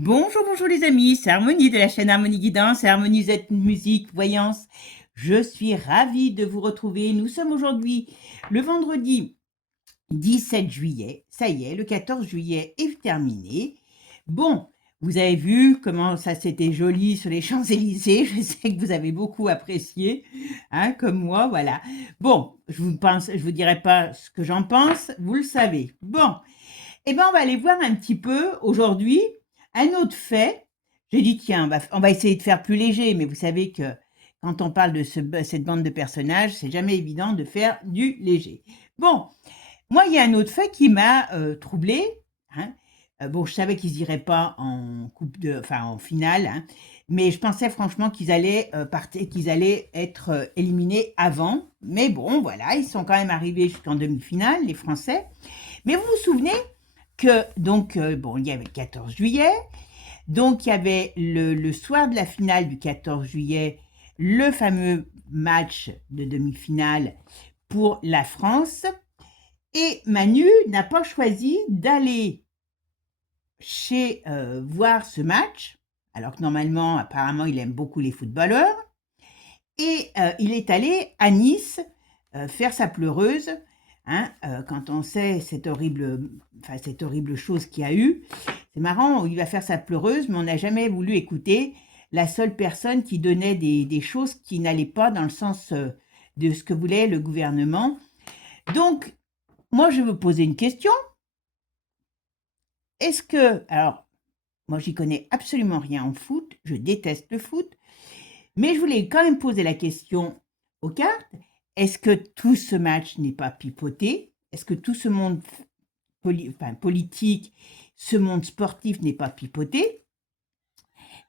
Bonjour, bonjour les amis, c'est Harmonie de la chaîne Harmonie Guidance et Harmonie Z Musique Voyance. Je suis ravie de vous retrouver. Nous sommes aujourd'hui le vendredi 17 juillet. Ça y est, le 14 juillet est terminé. Bon, vous avez vu comment ça c'était joli sur les Champs-Élysées. Je sais que vous avez beaucoup apprécié, hein, comme moi, voilà. Bon, je vous dirai pas ce que j'en pense, vous le savez. Bon, eh ben, on va aller voir un petit peu aujourd'hui un autre fait. J'ai dit, tiens, on va essayer de faire plus léger, mais vous savez que quand on parle de cette bande de personnages, c'est jamais évident de faire du léger. Bon, moi, il y a un autre fait qui m'a troublé, hein. Bon, je savais qu'ils iraient pas en finale, hein, mais je pensais franchement qu'ils allaient être éliminés avant. Mais bon, voilà, ils sont quand même arrivés jusqu'en demi-finale, les Français. Mais vous vous souvenez que donc bon, il y avait le 14 juillet, donc il y avait le soir de la finale du 14 juillet, le fameux match de demi-finale pour la France, et Manu n'a pas choisi d'aller voir ce match, alors que normalement, apparemment, il aime beaucoup les footballeurs, et il est allé à Nice faire sa pleureuse, hein, quand on sait cette horrible chose qu'il y a eu. C'est marrant, il va faire sa pleureuse, mais on n'a jamais voulu écouter la seule personne qui donnait des choses qui n'allaient pas dans le sens de ce que voulait le gouvernement. Donc, moi, je veux poser une question. Alors, moi, j'y connais absolument rien en foot, je déteste le foot, mais je voulais quand même poser la question aux cartes. Est-ce que tout ce match n'est pas pipoté? Est-ce que tout ce monde politique, ce monde sportif n'est pas pipoté?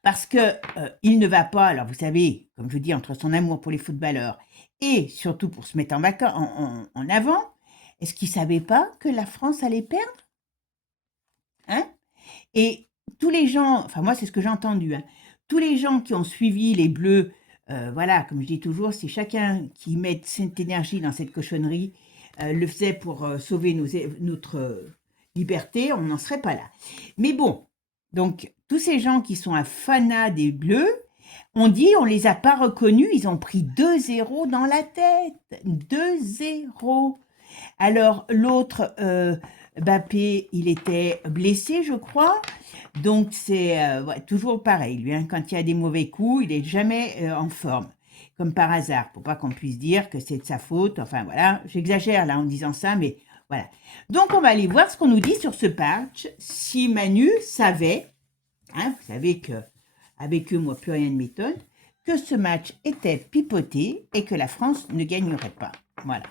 Parce que il ne va pas, alors vous savez, comme je vous dis, entre son amour pour les footballeurs et surtout pour se mettre en avant, est-ce qu'il ne savait pas que la France allait perdre, hein? Et tous les gens, enfin moi c'est ce que j'ai entendu, hein, tous les gens qui ont suivi les Bleus, voilà, comme je dis toujours, si chacun qui met cette énergie dans cette cochonnerie le faisait pour sauver notre liberté, on n'en serait pas là. Mais bon, donc tous ces gens qui sont un fanat des Bleus, on les a pas reconnus, ils ont pris 2-0 dans la tête, 2-0. Alors l'autre, Mbappé, il était blessé, je crois. Donc c'est ouais, toujours pareil. Lui, hein, quand il y a des mauvais coups, il est jamais en forme, comme par hasard. Pour pas qu'on puisse dire que c'est de sa faute. Enfin voilà, j'exagère là en disant ça, mais voilà. Donc on va aller voir ce qu'on nous dit sur ce patch. Si Manu savait, hein, vous savez que avec eux, moi, plus rien ne m'étonne, que ce match était pipoté et que la France ne gagnerait pas. Voilà.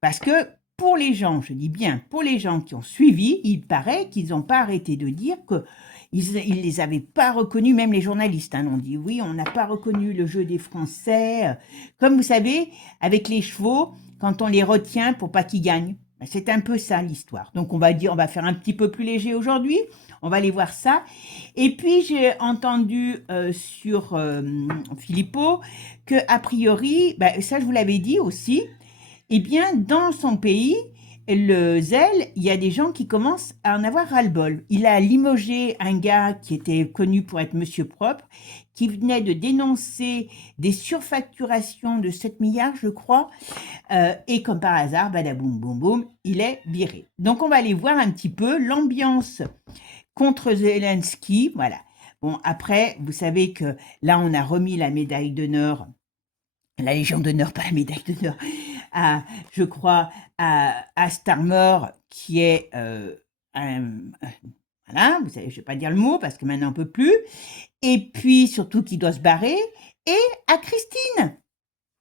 Parce que pour les gens, je dis bien pour les gens qui ont suivi, il paraît qu'ils n'ont pas arrêté de dire que ils les avaient pas reconnus, même les journalistes hein, ont dit oui, on n'a pas reconnu le jeu des Français. Comme vous savez, avec les chevaux, quand on les retient pour pas qu'ils gagnent, ben, c'est un peu ça l'histoire. Donc on va faire un petit peu plus léger aujourd'hui. On va aller voir ça. Et puis j'ai entendu sur Philippot que a priori, ben, ça je vous l'avais dit aussi, eh bien, dans son pays, le zèle, il y a des gens qui commencent à en avoir ras-le-bol. Il a limogé un gars qui était connu pour être Monsieur Propre, qui venait de dénoncer des surfacturations de 7 milliards, je crois, et comme par hasard, badaboum, boum, boum, il est viré. Donc on va aller voir un petit peu l'ambiance contre Zelensky, voilà. Bon, après, vous savez que là, on a remis la médaille d'honneur, la Légion d'honneur, pas la médaille d'honneur, je crois, à Starmer, qui est voilà, vous savez, je ne vais pas dire le mot parce que maintenant on ne peut plus, et puis surtout qui doit se barrer, et à Christine.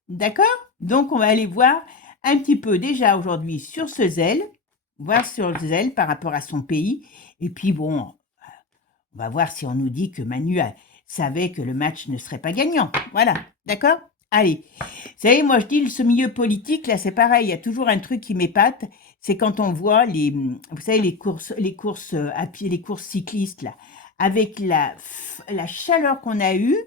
D'accord? Donc on va aller voir un petit peu déjà aujourd'hui sur ce zèle, voir sur le zèle par rapport à son pays, et puis bon, on va voir si on nous dit que Manu savait que le match ne serait pas gagnant. Voilà, d'accord? Allez, vous savez, moi je dis, ce milieu politique, là, c'est pareil, il y a toujours un truc qui m'épate, c'est quand on voit vous savez, les courses à pied, les courses cyclistes, là, avec la chaleur qu'on a eue,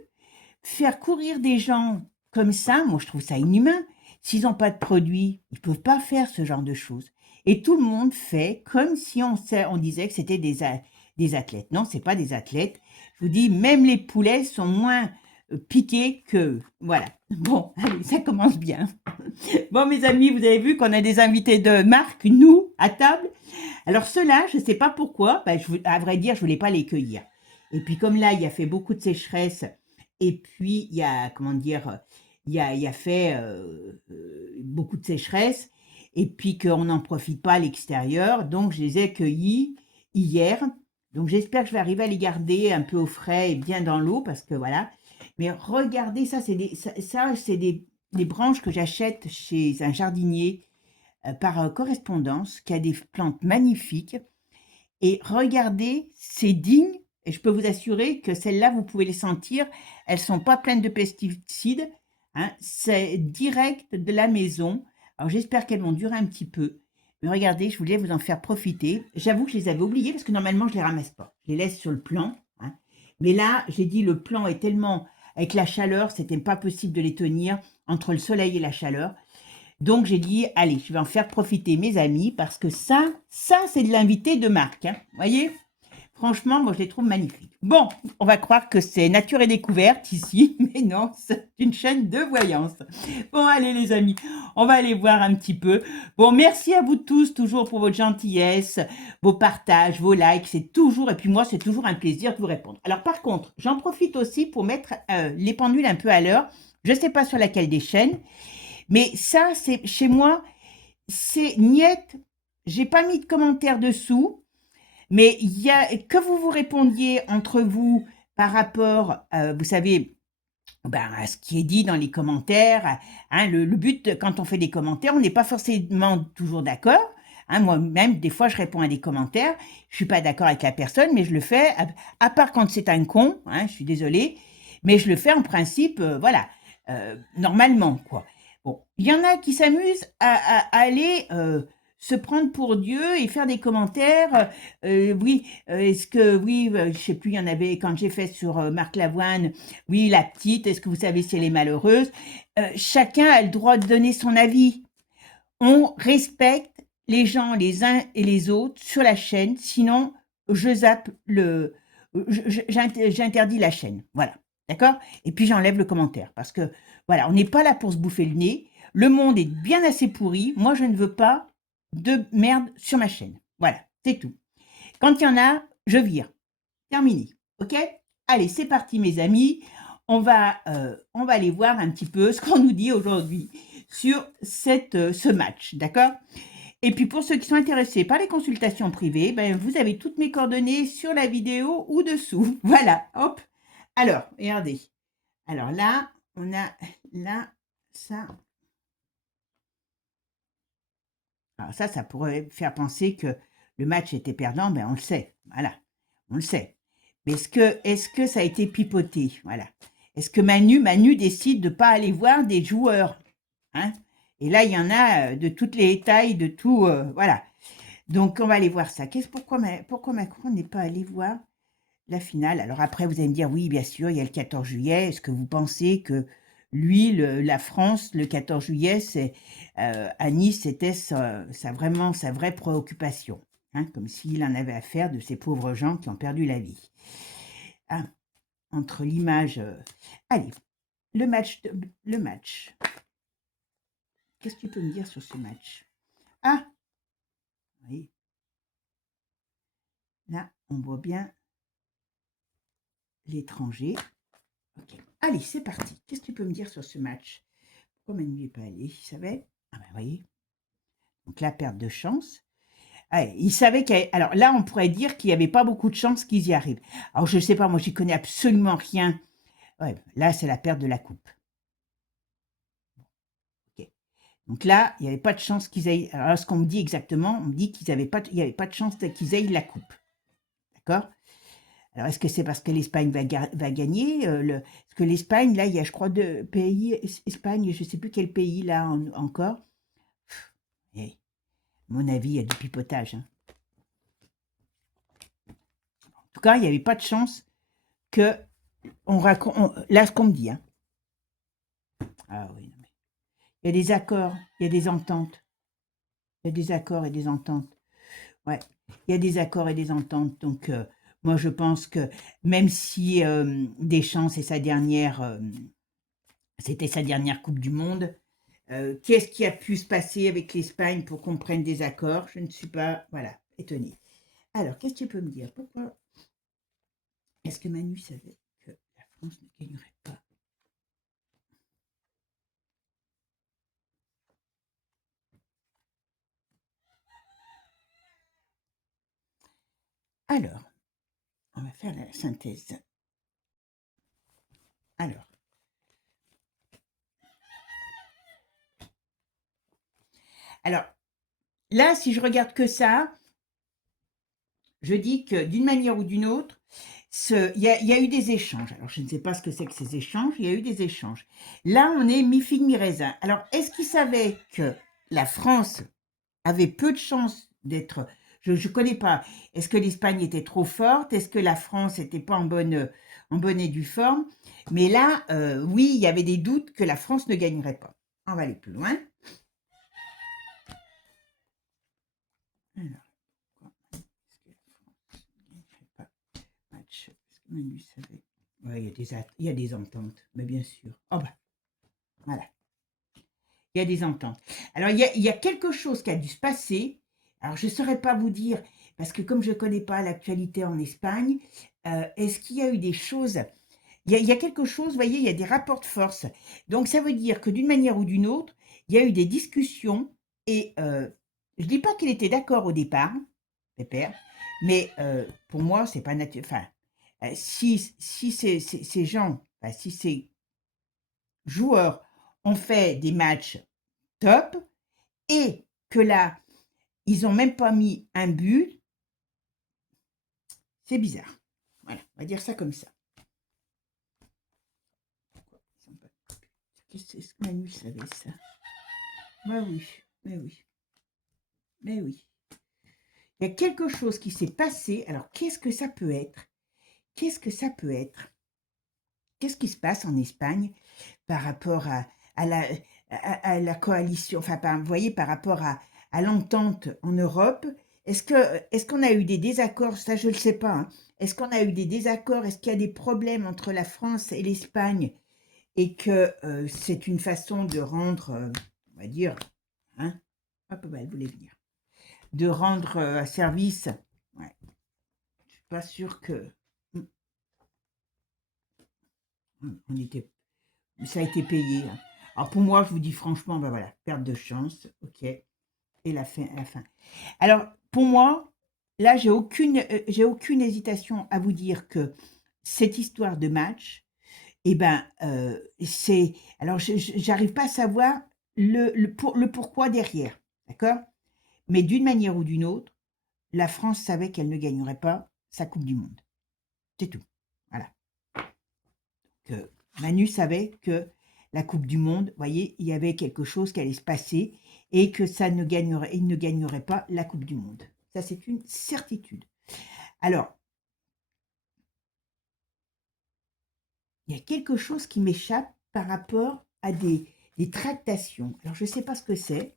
faire courir des gens comme ça, moi je trouve ça inhumain. S'ils n'ont pas de produits, ils ne peuvent pas faire ce genre de choses. Et tout le monde fait comme si on disait que c'était des des athlètes. Non, c'est pas des athlètes. Je vous dis, même les poulets sont moins piqués que... Voilà. Bon, allez, ça commence bien. Bon, mes amis, vous avez vu qu'on a des invités de marque, nous, à table. Alors, ceux-là, je ne sais pas pourquoi, ben, à vrai dire, je ne voulais pas les cueillir. Et puis, comme là, il y a fait beaucoup de sécheresse, et puis, il y a, comment dire, il y a fait beaucoup de sécheresse, et puis qu'on n'en profite pas à l'extérieur, donc je les ai cueillis hier. Donc, j'espère que je vais arriver à les garder un peu au frais et bien dans l'eau, parce que voilà. Mais regardez, ça, c'est des branches que j'achète chez un jardinier par correspondance, qui a des plantes magnifiques. Et regardez, c'est digne, et je peux vous assurer que celles-là, vous pouvez les sentir, elles ne sont pas pleines de pesticides, hein, c'est direct de la maison. Alors j'espère qu'elles vont durer un petit peu. Mais regardez, je voulais vous en faire profiter. J'avoue que je les avais oubliées parce que normalement, je ne les ramasse pas. Je les laisse sur le plan, hein. Mais là, j'ai dit, le plan est tellement... Avec la chaleur, c'était pas possible de les tenir entre le soleil et la chaleur. Donc, j'ai dit, allez, je vais en faire profiter mes amis parce que ça c'est de l'invité de marque. Hein. Vous voyez? Franchement, moi, je les trouve magnifiques. Bon, on va croire que c'est Nature et Découverte ici, mais non, c'est une chaîne de voyance. Bon, allez, les amis, on va aller voir un petit peu. Bon, merci à vous tous, toujours pour votre gentillesse, vos partages, vos likes, c'est toujours, et puis moi, c'est toujours un plaisir de vous répondre. Alors, par contre, j'en profite aussi pour mettre les pendules un peu à l'heure. Je ne sais pas sur laquelle des chaînes, mais ça, c'est chez moi, c'est niette. J'ai pas mis de commentaire dessous, mais il y a que vous répondiez entre vous par rapport, vous savez, ben, à ce qui est dit dans les commentaires. Hein, le but, quand on fait des commentaires, on n'est pas forcément toujours d'accord. Hein, moi-même, des fois, je réponds à des commentaires. Je suis pas d'accord avec la personne, mais je le fais, à part quand c'est un con, hein, je suis désolée, mais je le fais en principe, voilà, normalement, quoi. Bon, il y en a qui s'amusent à aller se prendre pour Dieu et faire des commentaires. Oui, est-ce que, oui, je sais plus, il y en avait quand j'ai fait sur Marc Lavoine. Oui, la petite, est-ce que vous savez si elle est malheureuse? Chacun a le droit de donner son avis. On respecte les gens les uns et les autres sur la chaîne, sinon je zappe j'interdis la chaîne. Voilà, d'accord? Et puis j'enlève le commentaire parce que voilà, on n'est pas là pour se bouffer le nez. Le monde est bien assez pourri. Moi, je ne veux pas de merde sur ma chaîne. Voilà, c'est tout. Quand il y en a, je vire. Terminé. OK? Allez, c'est parti, mes amis. On va aller voir un petit peu ce qu'on nous dit aujourd'hui sur ce match. D'accord? Et puis, pour ceux qui sont intéressés par les consultations privées, ben, vous avez toutes mes coordonnées sur la vidéo ou dessous. Voilà. Hop. Alors, regardez. Alors là, on a là, ça. Alors ça pourrait faire penser que le match était perdant. Ben, on le sait. Voilà. On le sait. Mais est-ce que ça a été pipoté? Voilà. Est-ce que Manu décide de ne pas aller voir des joueurs? Hein? Et là, il y en a de toutes les tailles, de tout. Voilà. Donc, on va aller voir ça. Pourquoi Macron n'est pas allé voir la finale? Alors après, vous allez me dire, oui, bien sûr, il y a le 14 juillet. Est-ce que vous pensez que lui, la France, le 14 juillet, à Nice, c'était vraiment sa vraie préoccupation, hein, comme s'il en avait affaire de ces pauvres gens qui ont perdu la vie. Ah, entre l'image... Allez, le match. Qu'est-ce que tu peux me dire sur ce match? Ah, oui. Là, on voit bien l'étranger. Ok. Allez, c'est parti. Qu'est-ce que tu peux me dire sur ce match? Pourquoi Manu n'est pas allé? Il savait. Ah ben, voyez. Donc la perte de chance. Ah, il savait alors là, on pourrait dire qu'il n'y avait pas beaucoup de chances qu'ils y arrivent. Alors je ne sais pas, moi j'y connais absolument rien. Ouais, là, c'est la perte de la coupe. Ok. Donc là, il n'y avait pas de chance qu'ils aient. Alors ce qu'on me dit exactement, on me dit qu'il n'y avait pas de chance qu'ils aient la coupe. D'accord? Alors, est-ce que c'est parce que l'Espagne va gagner Parce que l'Espagne, là, il y a, je crois, deux pays, Espagne, je ne sais plus quel pays, là, encore. Et, à mon avis, il y a du pipotage. Hein. En tout cas, il n'y avait pas de chance que on raconte... Là, ce qu'on me dit. Hein. Ah oui, non, mais... Il y a des accords, il y a des ententes. Il y a des accords et des ententes. Ouais, il y a des accords et des ententes. Donc, Moi, je pense que même si Deschamps, c'était sa dernière Coupe du Monde, qu'est-ce qui a pu se passer avec l'Espagne pour qu'on prenne des accords? Je ne suis pas, voilà, étonnée. Alors, qu'est-ce que tu peux me dire? Pourquoi est-ce que Manu savait que la France ne gagnerait pas? Alors, on va faire la synthèse. Alors, alors là, si je regarde que ça, je dis que d'une manière ou d'une autre, il y a eu des échanges. Alors, je ne sais pas ce que c'est que ces échanges, il y a eu des échanges. Là, on est mi-figue, mi-raisin. Alors, est-ce qu'ils savaient que la France avait peu de chances d'être... Je ne connais pas. Est-ce que l'Espagne était trop forte? Est-ce que la France n'était pas en bonne et due forme? Mais là, oui, il y avait des doutes que la France ne gagnerait pas. On va aller plus loin. Alors, match. Est-ce que Manu savait? Ouais, il y a des ententes, mais bien sûr. Oh bah, voilà. Il y a des ententes. Alors, il y a quelque chose qui a dû se passer. Alors, je ne saurais pas vous dire, parce que comme je ne connais pas l'actualité en Espagne, est-ce qu'il y a eu des choses? Il y a quelque chose, vous voyez, il y a des rapports de force. Donc, ça veut dire que d'une manière ou d'une autre, il y a eu des discussions et je ne dis pas qu'il était d'accord au départ, Pépère, mais pour moi, c'est pas naturel. Enfin, si ces gens, enfin, si ces joueurs ont fait des matchs top et que là, ils n'ont même pas mis un but, c'est bizarre. Voilà, on va dire ça comme ça. Qu'est-ce que Manu savait ça? Bah oui, mais oui, mais oui. Il y a quelque chose qui s'est passé. Alors, qu'est-ce que ça peut être? Qu'est-ce que ça peut être? Qu'est-ce qui se passe en Espagne par rapport à la, à la coalition, enfin, vous voyez, par rapport à l'entente en Europe? Est-ce qu'on a eu des désaccords? Ça, je ne le sais pas, hein. Est-ce qu'on a eu des désaccords? Est-ce qu'il y a des problèmes entre la France et l'Espagne et que c'est une façon de rendre, on va dire, hein, hop, bah, elle voulait venir, de rendre un service. Ouais, je suis pas sûre que on était, ça a été payé, hein. Alors pour moi, je vous dis franchement, ben voilà, perte de chance, ok, et la fin. Alors pour moi, là, j'ai aucune hésitation à vous dire que cette histoire de match, eh ben, c'est, alors j'arrive pas à savoir le pourquoi derrière, d'accord? Mais d'une manière ou d'une autre, la France savait qu'elle ne gagnerait pas sa Coupe du Monde. C'est tout. Voilà. Que Manu savait que la Coupe du Monde, vous voyez, il y avait quelque chose qui allait se passer et que il ne gagnerait pas la Coupe du Monde. Ça, c'est une certitude. Alors, il y a quelque chose qui m'échappe par rapport à des tractations. Alors, je ne sais pas ce que c'est.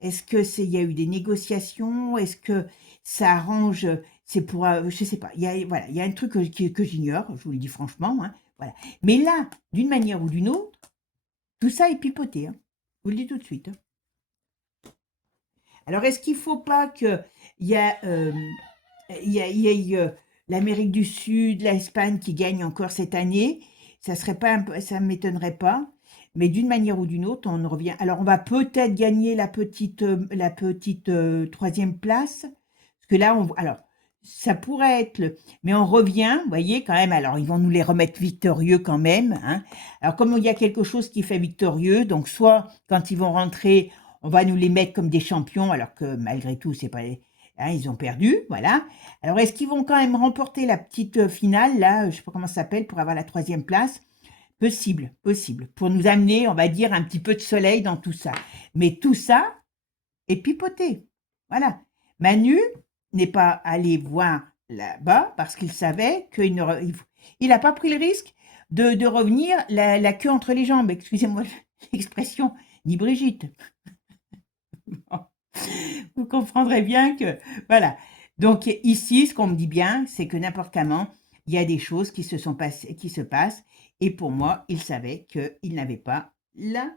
Est-ce que il y a eu des négociations? Est-ce que ça arrange? C'est pour, je sais pas. Voilà, il y a un truc que j'ignore. Je vous le dis franchement, hein, voilà. Mais là, d'une manière ou d'une autre, tout ça est pipoté, hein. Je vous le dis tout de suite, hein. Alors, est-ce qu'il ne faut pas qu'il y a, y ait l'Amérique du Sud, l'Espagne qui gagnent encore cette année? Ça serait pas, ça ne m'étonnerait pas. Mais d'une manière ou d'une autre, on revient. Alors, on va peut-être gagner la petite troisième place. Parce que là, alors, ça pourrait être mais on revient, vous voyez, quand même. Alors, ils vont nous les remettre victorieux quand même, hein. Alors, comme il y a quelque chose qui fait victorieux, donc soit quand ils vont rentrer, on va nous les mettre comme des champions, alors que malgré tout, c'est pas, hein, ils ont perdu, voilà. Alors, est-ce qu'ils vont quand même remporter la petite finale, là, je sais pas comment ça s'appelle, pour avoir la troisième place? Possible, possible. Pour nous amener, on va dire, un petit peu de soleil dans tout ça. Mais tout ça est pipoté. Voilà. Manu n'est pas allé voir là-bas parce qu'il savait qu'il n'a pas pris le risque de revenir la queue entre les jambes. Excusez-moi l'expression, ni Brigitte. Vous comprendrez bien que, voilà. Donc ici, ce qu'on me dit bien, c'est que n'importe comment, il y a des choses qui qui se passent. Et pour moi, il savait qu'il n'avait pas la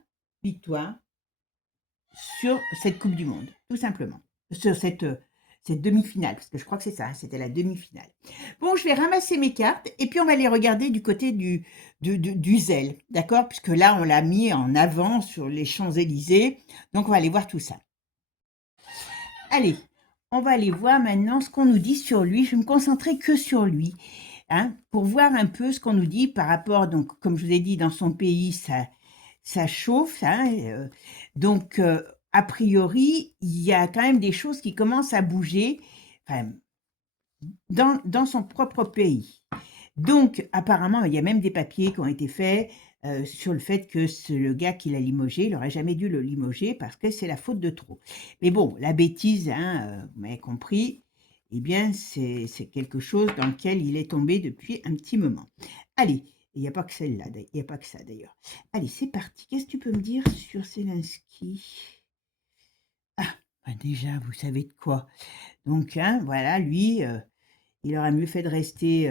victoire sur cette Coupe du Monde, tout simplement. Sur cette demi-finale, parce que je crois que c'est ça, c'était la demi-finale. Bon, je vais ramasser mes cartes et puis on va les regarder du côté du zèle, d'accord? Puisque là, on l'a mis en avant sur les Champs-Élysées. Donc, on va aller voir tout ça. Allez, on va aller voir maintenant ce qu'on nous dit sur lui. Je vais me concentrer que sur lui, hein, pour voir un peu ce qu'on nous dit par rapport, donc, comme je vous ai dit, dans son pays, ça chauffe, hein, donc, a priori, il y a quand même des choses qui commencent à bouger, enfin, dans son propre pays. Donc, apparemment, il y a même des papiers qui ont été faits sur le fait que le gars qui l'a limogé, il n'aurait jamais dû le limoger parce que c'est la faute de trop. Mais bon, la bêtise, hein, vous m'avez compris, eh bien, c'est quelque chose dans lequel il est tombé depuis un petit moment. Allez, il n'y a pas que celle-là, il n'y a pas que ça d'ailleurs. Allez, c'est parti. Qu'est-ce que tu peux me dire sur Zelensky? Ah, ben déjà, vous savez de quoi. Donc, hein, voilà, lui, il aurait mieux fait de rester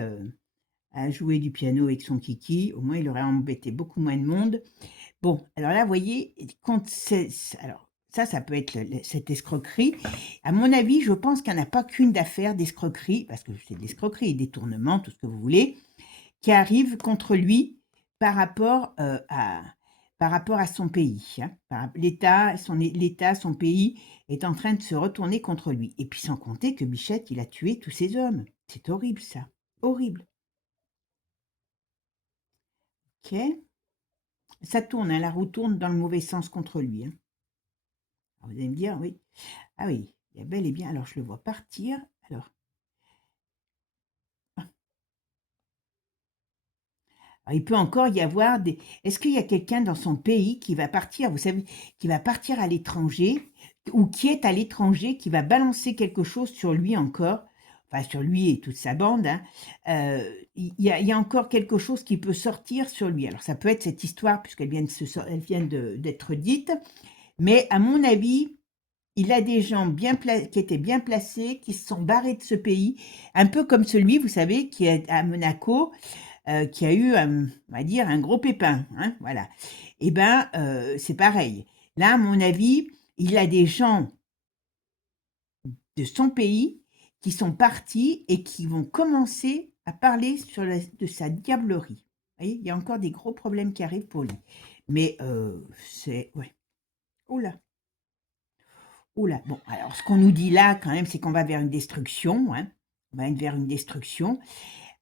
à jouer du piano avec son kiki. Au moins, il aurait embêté beaucoup moins de monde. Bon, alors là, vous voyez, quand alors, ça peut être cette escroquerie. À mon avis, je pense qu'il n'y en a pas qu'une d'affaire d'escroquerie, parce que c'est de l'escroquerie, détournement, tout ce que vous voulez, qui arrive contre lui par rapport, par rapport à son pays, hein. L'État, son pays est en train de se retourner contre lui. Et puis sans compter que Bichette, il a tué tous ses hommes. C'est horrible ça, horrible. Ok, ça tourne, hein, la roue tourne dans le mauvais sens contre lui, hein. Alors, vous allez me dire, oui, ah oui, il y a bel et bien, alors je le vois partir, alors, ah, alors, il peut encore y avoir des... Est-ce qu'il y a quelqu'un dans son pays qui va partir, vous savez, qui va partir à l'étranger, ou qui est à l'étranger, qui va balancer quelque chose sur lui encore, enfin sur lui et toute sa bande, hein, il y a encore quelque chose qui peut sortir sur lui. Alors ça peut être cette histoire, puisqu'elle vient d'être dite, mais à mon avis, il a des gens qui étaient bien placés, qui se sont barrés de ce pays, un peu comme celui, vous savez, qui est à Monaco, qui a eu, on va dire, un gros pépin, hein, voilà. Eh ben, c'est pareil. Là, à mon avis, il a des gens de son pays qui sont partis et qui vont commencer à parler de sa diablerie. Vous voyez, il y a encore des gros problèmes qui arrivent pour lui. Mais c'est... Ouais. Oula. Oula. Bon, alors ce qu'on nous dit là, quand même, c'est qu'on va vers une destruction, hein. On va vers une destruction.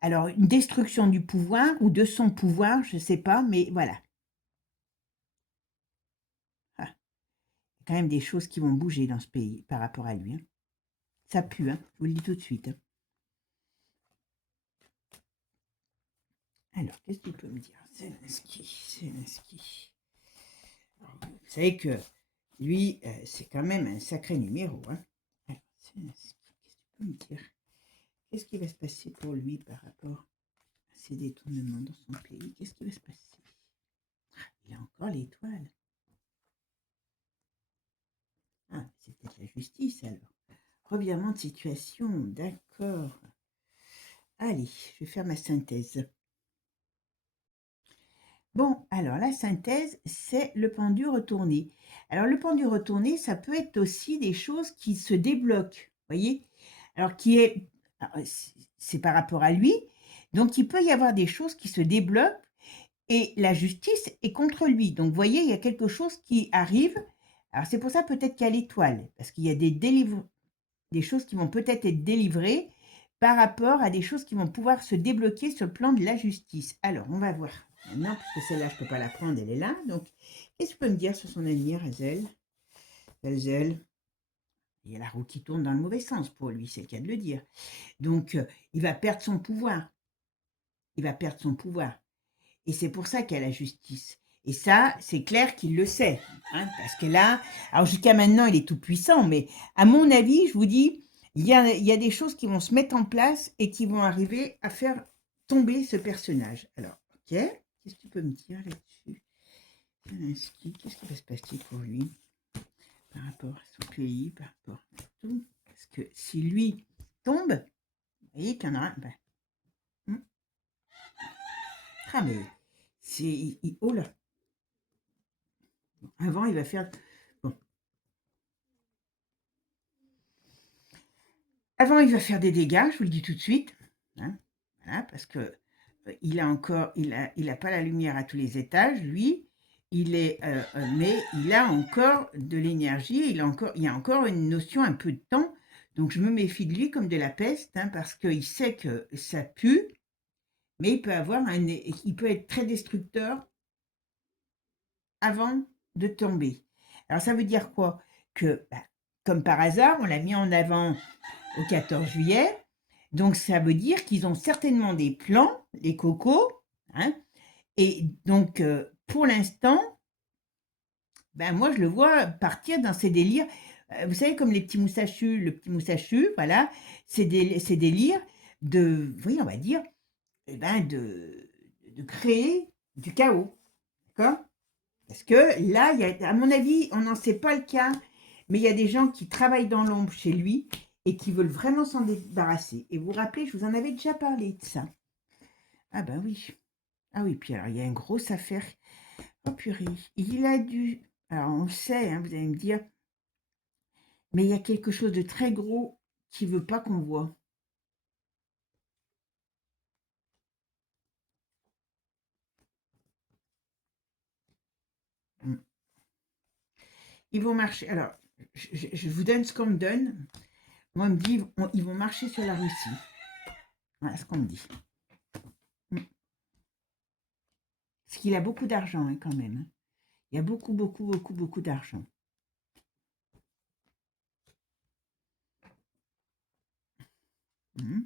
Alors, une destruction du pouvoir ou de son pouvoir, je ne sais pas, mais voilà. Ah, il y a quand même des choses qui vont bouger dans ce pays par rapport à lui, hein. Ça pue, hein, je vous le dis tout de suite, hein. Alors, qu'est-ce que tu peux me dire? Zelensky. Vous savez que lui, c'est quand même un sacré numéro, hein. Alors, Zelensky, qu'est-ce que tu peux me dire? Qu'est-ce qui va se passer pour lui par rapport à ces détournements dans son pays? Qu'est-ce qui va se passer? Il a encore l'étoile. Ah, c'est peut-être la justice alors. Revirement de situation, d'accord. Allez, je vais faire ma synthèse. Bon, alors la synthèse, c'est le pendu retourné. Alors le pendu retourné, ça peut être aussi des choses qui se débloquent, voyez? Alors c'est par rapport à lui, donc il peut y avoir des choses qui se débloquent et la justice est contre lui. Donc vous voyez, il y a quelque chose qui arrive. Alors c'est pour ça peut-être qu'il y a l'étoile, parce qu'il y a des choses qui vont peut-être être délivrées par rapport à des choses qui vont pouvoir se débloquer sur le plan de la justice. Alors, on va voir maintenant, puisque celle-là, je ne peux pas la prendre, elle est là. Donc, qu'est-ce que tu peux me dire sur son avenir, Hazel? Hazel, il y a la roue qui tourne dans le mauvais sens pour lui, c'est le cas de le dire. Donc, il va perdre son pouvoir. Il va perdre son pouvoir. Et c'est pour ça qu'il y a la justice. Et ça, c'est clair qu'il le sait, hein, parce que là, alors jusqu'à maintenant, il est tout puissant, mais à mon avis, je vous dis, il y a des choses qui vont se mettre en place et qui vont arriver à faire tomber ce personnage. Alors, ok, qu'est-ce que tu peux me dire là-dessus? Zelensky, qu'est-ce qui va se passer pour lui par rapport à son pays, par rapport à tout? Parce que si lui, tombe, vous voyez qu'il y en a un. Hmm. Ah, mais c'est. Oh là! Avant, il va faire. Bon. Avant, il va faire des dégâts, je vous le dis tout de suite. Hein, voilà, parce que il a encore, il a pas la lumière à tous les étages, lui. Mais il a encore de l'énergie. Il y a encore une notion un peu de temps. Donc je me méfie de lui comme de la peste, hein, parce qu'il sait que ça pue, mais il peut être très destructeur avant de tomber. Alors ça veut dire quoi? Que, comme par hasard, on l'a mis en avant au 14 juillet. Donc ça veut dire qu'ils ont certainement des plans, les cocos, hein. Et donc pour l'instant, moi je le vois partir dans ces délires. Vous savez, comme les petits moustachus, le petit moustachu, voilà, ces délires de, oui, on va dire, de créer du chaos, d'accord? Parce que là, à mon avis, on n'en sait pas le cas, mais il y a des gens qui travaillent dans l'ombre chez lui et qui veulent vraiment s'en débarrasser. Et vous vous rappelez, je vous en avais déjà parlé de ça. Ah ben oui. Ah oui, puis alors il y a une grosse affaire. Oh purée, il a dû. Alors on sait, hein, vous allez me dire, mais il y a quelque chose de très gros qui veut pas qu'on voit. Mm. Ils vont marcher. Alors, je vous donne ce qu'on me donne. Moi, on me dit, ils vont marcher sur la Russie. Voilà ce qu'on me dit. Mm. Parce qu'il a beaucoup d'argent, hein, quand même. Il y a beaucoup, beaucoup, beaucoup, beaucoup d'argent. Mm.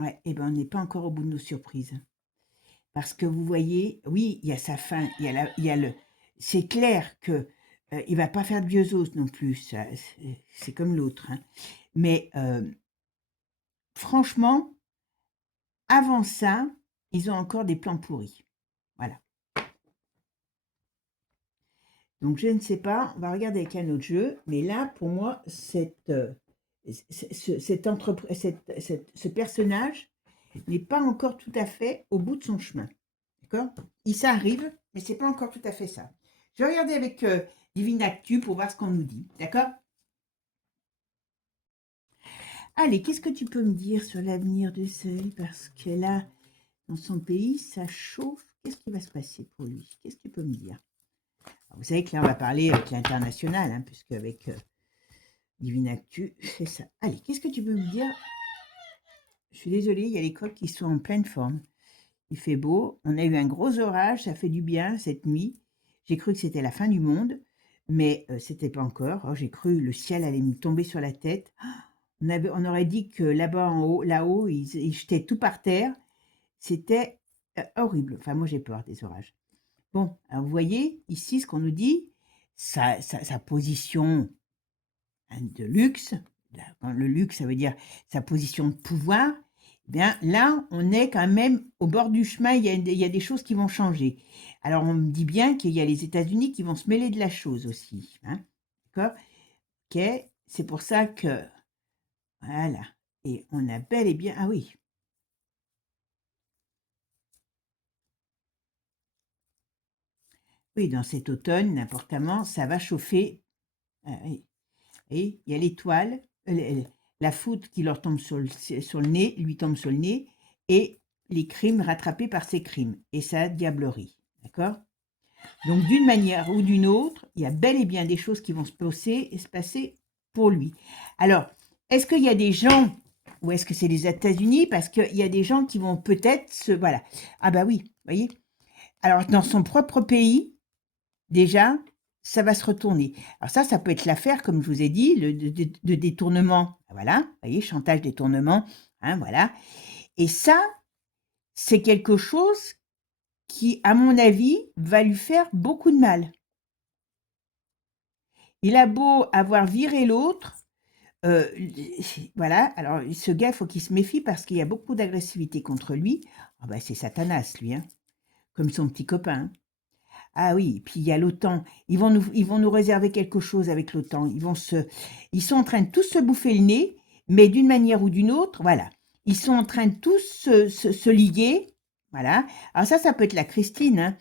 Ouais, et ben on n'est pas encore au bout de nos surprises. Parce que vous voyez, oui, il y a sa fin, il y a le. C'est clair que il va pas faire de vieux os non plus, c'est comme l'autre, hein. Mais franchement, avant ça, ils ont encore des plans pourris. Voilà. Donc je ne sais pas, on va regarder avec un autre jeu, mais là, pour moi, ce personnage n'est pas encore tout à fait au bout de son chemin. D'accord? Ça arrive, mais c'est pas encore tout à fait ça. Je vais regarder avec Divine Actu pour voir ce qu'on nous dit. D'accord? Allez, qu'est-ce que tu peux me dire sur l'avenir de Seuil? Parce que là, dans son pays, ça chauffe. Qu'est-ce qui va se passer pour lui? Qu'est-ce que tu peux me dire? Alors, vous savez que là, on va parler avec l'international, hein, puisque avec Divine Actu, c'est ça. Allez, qu'est-ce que tu peux me dire? Je suis désolée, il y a les coqs qui sont en pleine forme. Il fait beau, on a eu un gros orage, ça fait du bien cette nuit. J'ai cru que c'était la fin du monde, mais c'était pas encore. Oh, j'ai cru le ciel allait me tomber sur la tête. On aurait dit que là-bas en haut, là-haut, ils jetaient tout par terre. C'était horrible. Enfin, moi j'ai peur des orages. Bon, alors vous voyez ici ce qu'on nous dit, sa position, hein, de luxe. Le luxe, ça veut dire sa position de pouvoir. Eh bien, là, on est quand même au bord du chemin, il y a des choses qui vont changer. Alors, on me dit bien qu'il y a les États-Unis qui vont se mêler de la chose aussi, hein, d'accord? OK, c'est pour ça que voilà, et on a bel et bien, ah oui, oui, dans cet automne, n'importe comment, ça va chauffer. Ah oui, et il y a l'étoile, la foudre qui leur tombe sur le nez, lui tombe sur le nez, et les crimes rattrapés par ces crimes, et sa diablerie, d'accord? Donc d'une manière ou d'une autre, il y a bel et bien des choses qui vont se passer pour lui. Alors, est-ce qu'il y a des gens, ou est-ce que c'est les États-Unis? Parce qu'il y a des gens qui vont peut-être se... Voilà. Ah bah oui, vous voyez. Alors, dans son propre pays, déjà, ça va se retourner. Alors ça peut être l'affaire, comme je vous ai dit, de détournement. Voilà, vous voyez, chantage, détournement, hein, voilà. Et ça, c'est quelque chose qui, à mon avis, va lui faire beaucoup de mal. Il a beau avoir viré l'autre, euh, voilà, alors ce gars, il faut qu'il se méfie parce qu'il y a beaucoup d'agressivité contre lui. Ah bah, c'est Satanas, lui, hein, comme son petit copain. Ah oui, puis il y a l'OTAN. Ils vont nous réserver quelque chose avec l'OTAN. Ils sont en train de tous se bouffer le nez, mais d'une manière ou d'une autre, voilà. Ils sont en train de tous se liguer, voilà. Alors ça peut être la Christine, hein.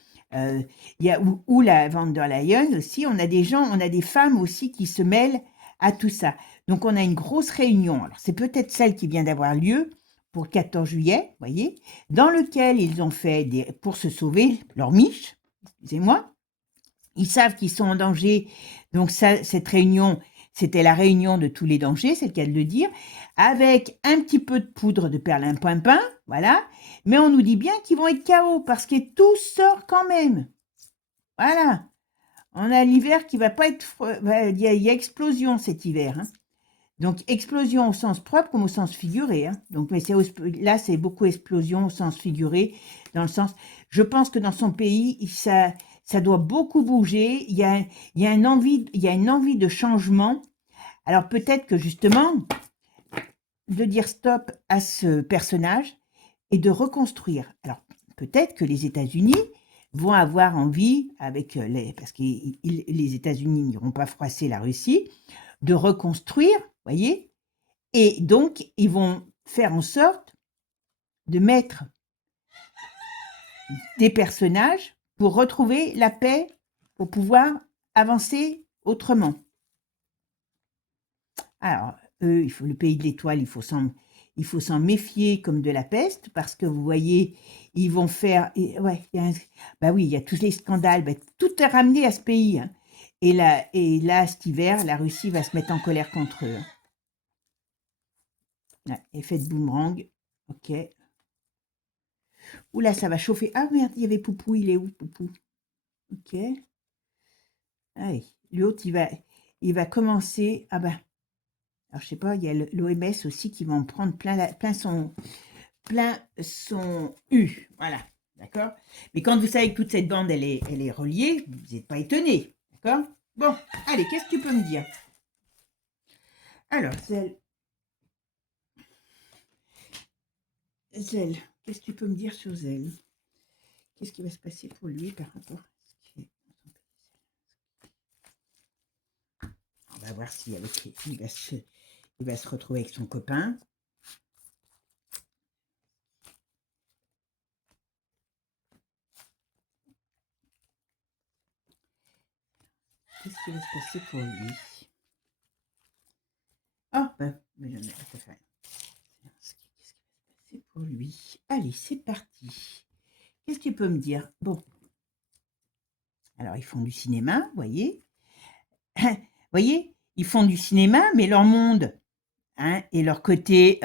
Il y a, ou la Van der Leyen aussi. On a des gens, on a des femmes aussi qui se mêlent à tout ça. Donc on a une grosse réunion. Alors c'est peut-être celle qui vient d'avoir lieu pour le 14 juillet, voyez, dans lequel ils ont fait pour se sauver leur miche, excusez-moi. Ils savent qu'ils sont en danger. Donc ça, cette réunion, c'était la réunion de tous les dangers, c'est le cas de le dire, avec un petit peu de poudre de perlimpinpin, voilà. Mais on nous dit bien qu'ils vont être KO parce que tout sort quand même. Voilà. On a l'hiver qui va pas être... Il y a explosion cet hiver. Hein. Donc, explosion au sens propre comme au sens figuré. Hein. Donc, mais là, c'est beaucoup explosion au sens figuré, dans le sens... Je pense que dans son pays, ça doit beaucoup bouger. Il y a une envie de changement. Alors, peut-être que justement, de dire stop à ce personnage et de reconstruire. Alors, peut-être que les États-Unis vont avoir envie, parce que les États-Unis n'iront pas froisser la Russie, de reconstruire, voyez, et donc ils vont faire en sorte de mettre des personnages pour retrouver la paix, pour pouvoir avancer autrement. Alors, eux, le pays de l'étoile, il faut s'en méfier comme de la peste, parce que vous voyez, ils vont faire... ouais, bah oui, il y a tous les scandales, bah, tout est ramené à ce pays. Hein. Et là, cet hiver, la Russie va se mettre en colère contre eux. Hein. Ouais, effet de boomerang. Ok. Oula, ça va chauffer. Ah merde, il y avait Poupou, il est où, Poupou? Ok. Ah oui, l'autre, il va commencer... Ah ben, alors je sais pas, il y a l'OMS aussi qui va en prendre plein son U. Voilà, d'accord. Mais quand vous savez que toute cette bande, elle est reliée, vous n'êtes pas étonné, d'accord. Bon, allez, qu'est-ce que tu peux me dire? Alors, Zell, qu'est-ce que tu peux me dire sur Zell? Qu'est-ce qui va se passer pour lui par rapport à ce qui est... On va voir si il va se retrouver avec son copain. Qu'est-ce qui va se passer pour lui? Oh, ben, mais j'en ai pas fait. Qu'est-ce qui va se passer pour lui? Allez, c'est parti. Qu'est-ce que tu peux me dire? Bon. Alors, ils font du cinéma, vous voyez. Voyez, ils font du cinéma, mais leur monde, hein, et leur côté,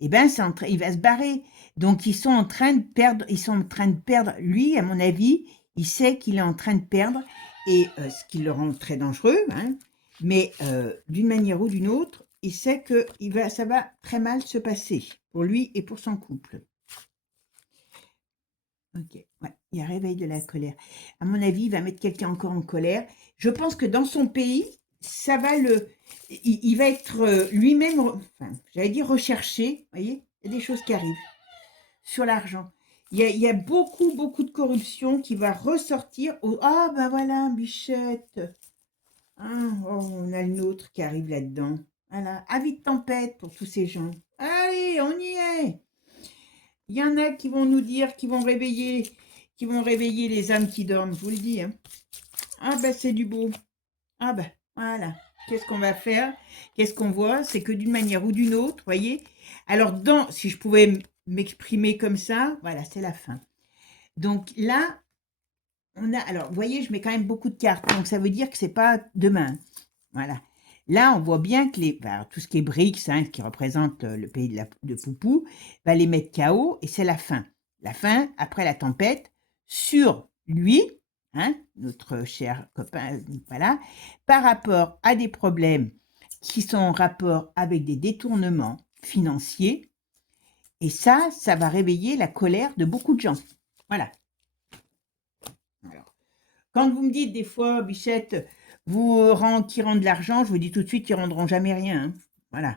eh ben, il va se barrer. Donc, ils sont en train de perdre. Lui, à mon avis, il sait qu'il est en train de perdre, et ce qui le rend très dangereux, hein, mais d'une manière ou d'une autre, il sait que ça va très mal se passer pour lui et pour son couple. Ok, ouais, il y a réveil de la colère. À mon avis, il va mettre quelqu'un encore en colère. Je pense que dans son pays, ça va il va être lui-même, enfin, j'allais dire recherché. Vous voyez, il y a des choses qui arrivent sur l'argent. Il y a beaucoup, beaucoup de corruption qui va ressortir. Ah, ben voilà, Bichette. Ah, oh, on a le nôtre qui arrive là-dedans. Voilà, avis de tempête pour tous ces gens. Allez, on y est. Il y en a qui vont nous dire, qui vont réveiller les âmes qui dorment, je vous le dis. Hein. Ah ben c'est du beau. Ah ben voilà. Qu'est-ce qu'on va faire? Qu'est-ce qu'on voit? C'est que d'une manière ou d'une autre, voyez. Alors si je pouvais m'exprimer comme ça, voilà, c'est la fin. Donc là, alors vous voyez, je mets quand même beaucoup de cartes, donc ça veut dire que c'est pas demain. Voilà. Là, on voit bien que tout ce qui est BRICS, hein, qui représente le pays de Poupou, va les mettre KO et c'est la fin. La fin, après la tempête, sur lui, hein, notre cher copain, voilà, par rapport à des problèmes qui sont en rapport avec des détournements financiers. Et ça va réveiller la colère de beaucoup de gens. Voilà. Alors, quand vous me dites des fois, Bichette, qui rendent de l'argent, je vous dis tout de suite qu'ils ne rendront jamais rien. Hein. Voilà.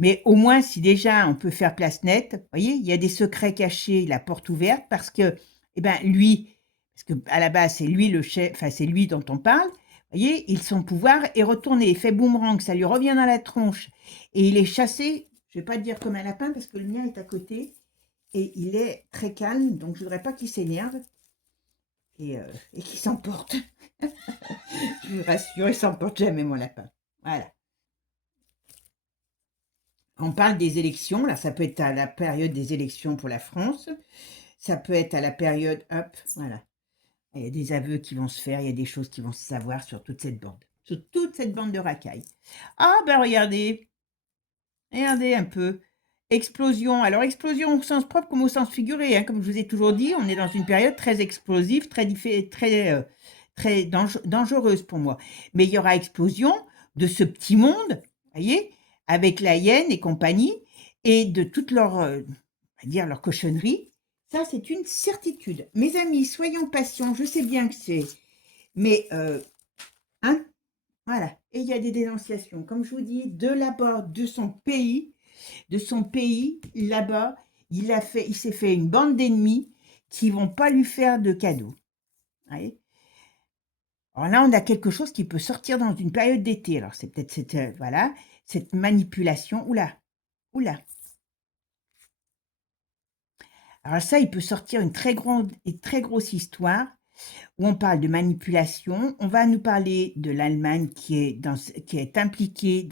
Mais au moins, si déjà on peut faire place nette, vous voyez, il y a des secrets cachés, la porte ouverte, parce que, eh ben, lui, parce parce qu'à la base, c'est lui le chef, enfin, c'est lui dont on parle. Vous voyez, son pouvoir est retourné, il fait boomerang, ça lui revient dans la tronche. Et il est chassé, je ne vais pas te dire comme un lapin, parce que le mien est à côté. Et il est très calme, donc je ne voudrais pas qu'il s'énerve et qu'il s'emporte. Je vous rassure, il ne s'emporte jamais, mon lapin. Voilà. On parle des élections, là, ça peut être à la période des élections pour la France, ça peut être à la période, hop, voilà. Il y a des aveux qui vont se faire, il y a des choses qui vont se savoir sur toute cette bande de racailles. Ah, ben regardez un peu. Explosion. Alors, explosion au sens propre comme au sens figuré, hein. Comme je vous ai toujours dit, on est dans une période très explosive, très dangereuse pour moi. Mais il y aura explosion de ce petit monde, voyez, avec la hyène et compagnie, et de toute leur, on va dire, leur cochonnerie. Ça, c'est une certitude. Mes amis, soyons patients. Je sais bien que c'est... Mais, hein, voilà. Et il y a des dénonciations. Comme je vous dis, de là-bas, de son pays, là-bas, il s'est fait une bande d'ennemis qui vont pas lui faire de cadeaux. Voyez. Alors là, on a quelque chose qui peut sortir dans une période d'été. Alors, c'est peut-être cette manipulation. Oula, oula. Alors ça, il peut sortir une très grosse histoire où on parle de manipulation. On va nous parler de l'Allemagne qui est impliquée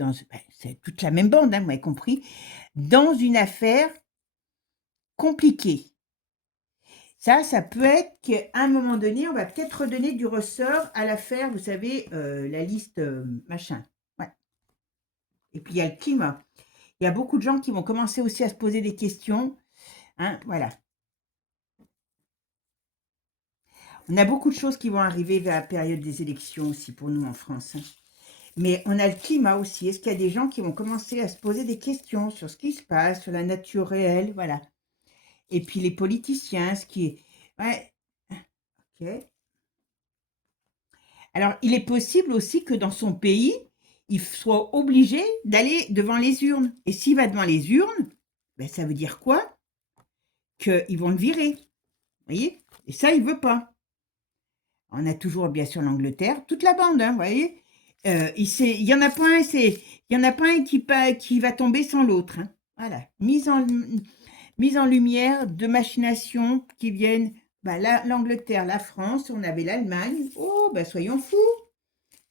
c'est toute la même bande, hein, vous m'avez compris, dans une affaire compliquée. Ça peut être qu'à un moment donné, on va peut-être redonner du ressort à l'affaire, vous savez, la liste machin. Ouais. Et puis il y a le climat. Il y a beaucoup de gens qui vont commencer aussi à se poser des questions. Hein, voilà. On a beaucoup de choses qui vont arriver vers la période des élections aussi pour nous en France. Hein. Mais on a le climat aussi. Est-ce qu'il y a des gens qui vont commencer à se poser des questions sur ce qui se passe, sur la nature réelle, voilà. Et puis les politiciens, ce qui est... Ouais, ok. Alors, il est possible aussi que dans son pays, il soit obligé d'aller devant les urnes. Et s'il va devant les urnes, ben, ça veut dire quoi? Qu'ils vont le virer. Vous voyez? Et ça, il ne veut pas. On a toujours, bien sûr, l'Angleterre, toute la bande, hein, vous voyez? Il y en a pas un, il y en a pas un qui va tomber sans l'autre. Hein. Voilà. Mise en lumière de machinations qui viennent, ben, l'Angleterre, la France, on avait l'Allemagne. Oh, ben soyons fous.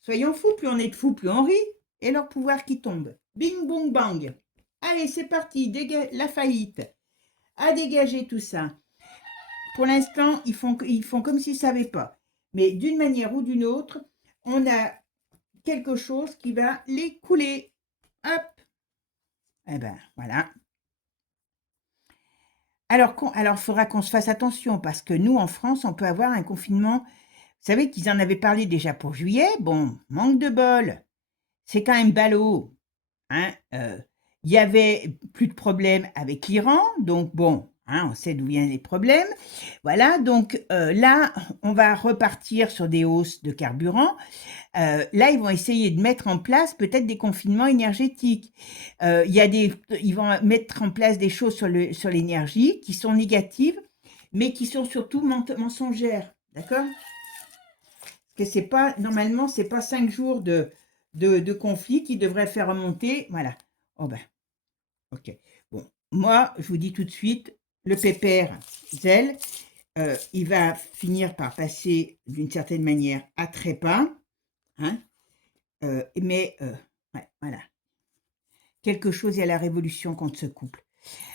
Soyons fous, plus on est de fous, plus on rit. Et leur pouvoir qui tombe. Bing, bong, bang. Allez, c'est parti, la faillite. À dégager tout ça. Pour l'instant, ils font comme s'ils ne savaient pas. Mais d'une manière ou d'une autre, on a quelque chose qui va les couler. Hop. Eh ben, voilà. Alors, il faudra qu'on se fasse attention parce que nous, en France, on peut avoir un confinement. Vous savez qu'ils en avaient parlé déjà pour juillet. Bon, manque de bol. C'est quand même ballot. Hein, il y avait plus de problèmes avec l'Iran, donc bon, hein, on sait d'où viennent les problèmes. Voilà, donc là, on va repartir sur des hausses de carburant. Là, ils vont essayer de mettre en place peut-être des confinements énergétiques. Ils vont mettre en place des choses sur l'énergie qui sont négatives, mais qui sont surtout mensongères, d'accord? Que c'est pas, normalement, c'est pas 5 jours de conflit qui devraient faire remonter, voilà. Oh ben, ok. Bon, moi, je vous dis tout de suite, le pépère Zell, il va finir par passer d'une certaine manière à trépas, hein, mais ouais, voilà. Quelque chose, il y a la révolution contre ce couple.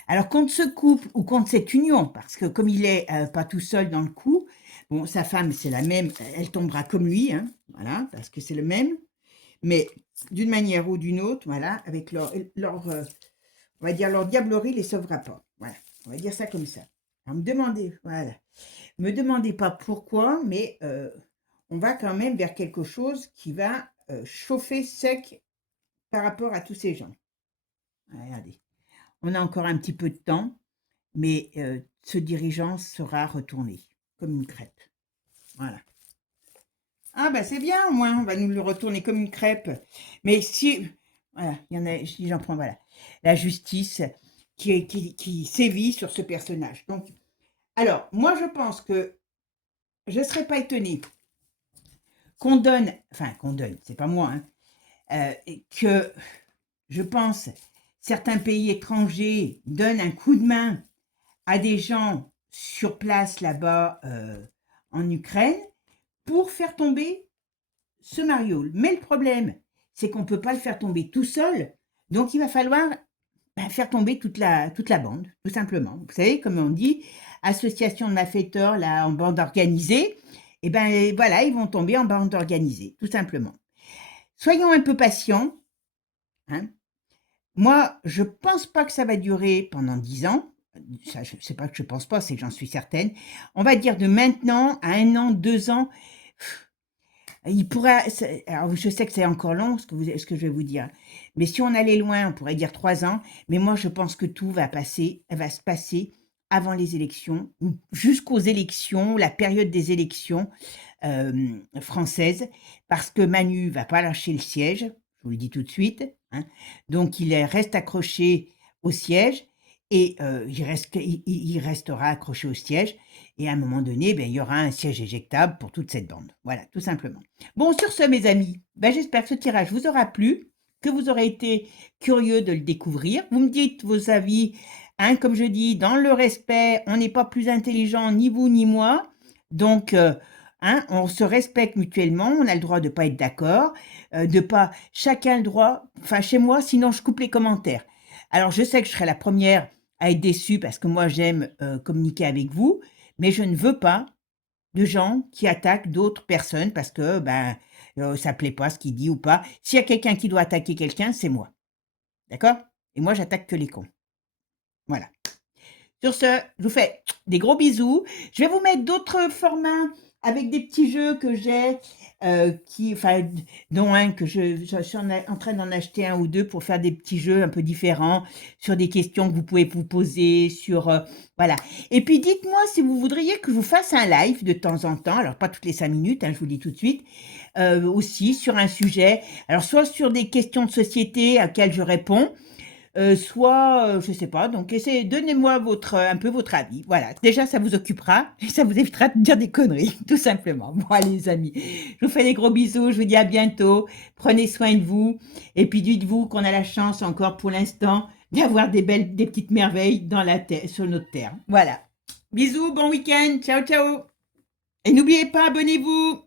Alors, contre ce couple ou contre cette union, parce que comme il est pas tout seul dans le coup, bon, sa femme, c'est la même, elle tombera comme lui, hein, voilà, parce que c'est le même, mais d'une manière ou d'une autre, voilà, avec on va dire, leur diablerie les sauvera pas. Voilà, on va dire ça comme ça. Alors, me demandez pas pourquoi, mais on va quand même vers quelque chose qui va chauffer sec par rapport à tous ces gens. Regardez, on a encore un petit peu de temps, mais ce dirigeant sera retourné comme une crêpe. Voilà. Ah bah c'est bien, au moins, on va nous le retourner comme une crêpe. Mais si, voilà, il y en a, si j'en prends, voilà, la justice qui sévit sur ce personnage. Donc, alors, moi je pense que je ne serais pas étonnée qu'on donne, enfin qu'on donne, c'est pas moi, que je pense certains pays étrangers donnent un coup de main à des gens sur place là-bas en Ukraine pour faire tomber ce Mariol. Mais le problème, c'est qu'on ne peut pas le faire tomber tout seul, donc il va falloir faire tomber toute la bande, tout simplement. Vous savez, comme on dit, association de malfaiteurs là, en bande organisée, et ben voilà, ils vont tomber en bande organisée, tout simplement. Soyons un peu patients. Hein. Moi, je pense pas que ça va durer pendant 10 ans. Ça, c'est pas que je pense pas, c'est que j'en suis certaine. On va dire de maintenant à 1 an, 2 ans, il pourra. Alors, je sais que c'est encore long ce que je vais vous dire, mais si on allait loin, on pourrait dire 3 ans. Mais moi, je pense que tout va se passer avant les élections, ou jusqu'aux élections, la période des élections françaises, parce que Manu va pas lâcher le siège. Je vous le dis tout de suite. Hein. Donc, il reste accroché au siège et il restera accroché au siège. Et à un moment donné, ben, il y aura un siège éjectable pour toute cette bande. Voilà, tout simplement. Bon, sur ce, mes amis, ben, j'espère que ce tirage vous aura plu, que vous aurez été curieux de le découvrir. Vous me dites vos avis, hein, comme je dis, dans le respect, on n'est pas plus intelligent, ni vous ni moi. Donc, hein, on se respecte mutuellement, on a le droit de ne pas être d'accord, de pas, chacun le droit, enfin chez moi, sinon je coupe les commentaires. Alors, je sais que je serai la première à être déçue parce que moi, j'aime communiquer avec vous, mais je ne veux pas de gens qui attaquent d'autres personnes parce que ça plaît pas ce qu'il dit ou pas. S'il y a quelqu'un qui doit attaquer quelqu'un, c'est moi. D'accord? Et moi, j'attaque que les cons. Voilà. Sur ce, je vous fais des gros bisous. Je vais vous mettre d'autres formats avec des petits jeux que j'ai, dont un que je suis en train d'en acheter un ou deux pour faire des petits jeux un peu différents sur des questions que vous pouvez vous poser, voilà. Et puis dites-moi si vous voudriez que je vous fasse un live de temps en temps, alors pas toutes les 5 minutes, hein, je vous le dis tout de suite, aussi sur un sujet, alors soit sur des questions de société auxquelles je réponds, soit, je sais pas, donc donnez-moi un peu votre avis. Voilà, déjà ça vous occupera et ça vous évitera de dire des conneries, tout simplement. Bon, allez les amis, je vous fais des gros bisous, je vous dis à bientôt, prenez soin de vous, et puis dites-vous qu'on a la chance encore pour l'instant d'avoir des petites merveilles dans la terre, sur notre terre. Voilà. Bisous, bon week-end, ciao ciao. Et n'oubliez pas, abonnez-vous.